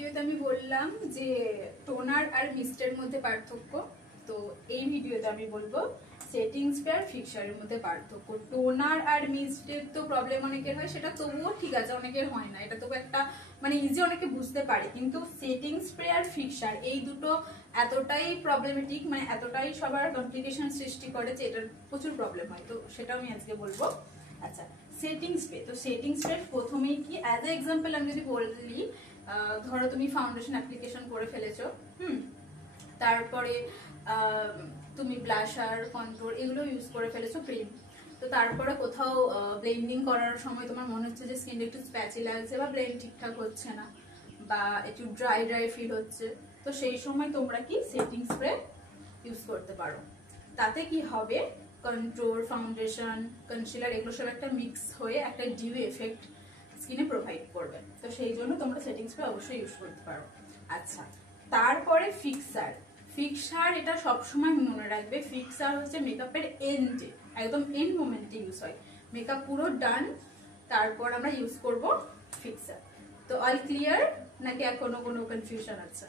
ভিডিওতে আমি বললাম যে টোনার আর মিস্টের মধ্যে পার্থক্য। তো এই ভিডিওতে আমি বলবো সেটিং স্প্রে আর ফিক্সারের মধ্যে পার্থক্য। টোনার আর মিস্টের তো প্রবলেম অনেকের হয়, সেটা তবুও ঠিক আছে, অনেকের হয় না, এটা তবু একটা মানে ইজি, অনেকে বুঝতে পারে। কিন্তু সেটিং স্প্রে আর ফিক্সার এই দুটো এতটাই প্রবলেমেটিক, মানে এতটাই সবার কমপ্লিকেশন সৃষ্টি করে যে এটার প্রচুর প্রবলেম হয়। তো সেটাও আমি আজকে বলবো। আচ্ছা, সেটিং স্প্রে। তো সেটিং স্প্রে প্রথমেই কি অ্যাজ এ এক্সাম্পল আমি যদি বলি, ধরো তুমি ফাউন্ডেশন অ্যাপ্লিকেশন করে ফেলেছো, তারপরে তুমি ব্লাশার, কন্ট্রোল এগুলো ইউজ করে ফেলেছো, ক্রিম। তো তারপরে কোথাও ব্লেন্ডিং করার সময় তোমার মনে হচ্ছে যে স্কিনটা একটু স্প্যাচি লাগছে বা ব্লেন্ড ঠিকঠাক হচ্ছে না বা একটু ড্রাই ড্রাই ফিল হচ্ছে, তো সেই সময় তোমরা কি সেটিং স্প্রে ইউজ করতে পারো। তাতে কি হবে, কন্ট্রোল, ফাউন্ডেশন, কনসিলার এগুলো সব একটা মিক্স হয়ে একটা ডিউ এফেক্ট স্কিনে প্রোভাইড করবে। তো সেই জন্য তোমরা সেটিং স্প্রে অবশ্যই ইউজ করতে পারো। আচ্ছা, তারপরে ফিক্সার। ফিক্সার এটা সবসময় মনে রাখবে, ফিক্সার হচ্ছে মেকআপের এন্ডে, একদম এন্ড মোমেন্টে ইউজ হয়। মেকআপ পুরো ডান, তারপর আমরা ইউজ করব ফিক্সার। তো অল ক্লিয়ার নাকি এখনো কোনো কনফিউশন আছে?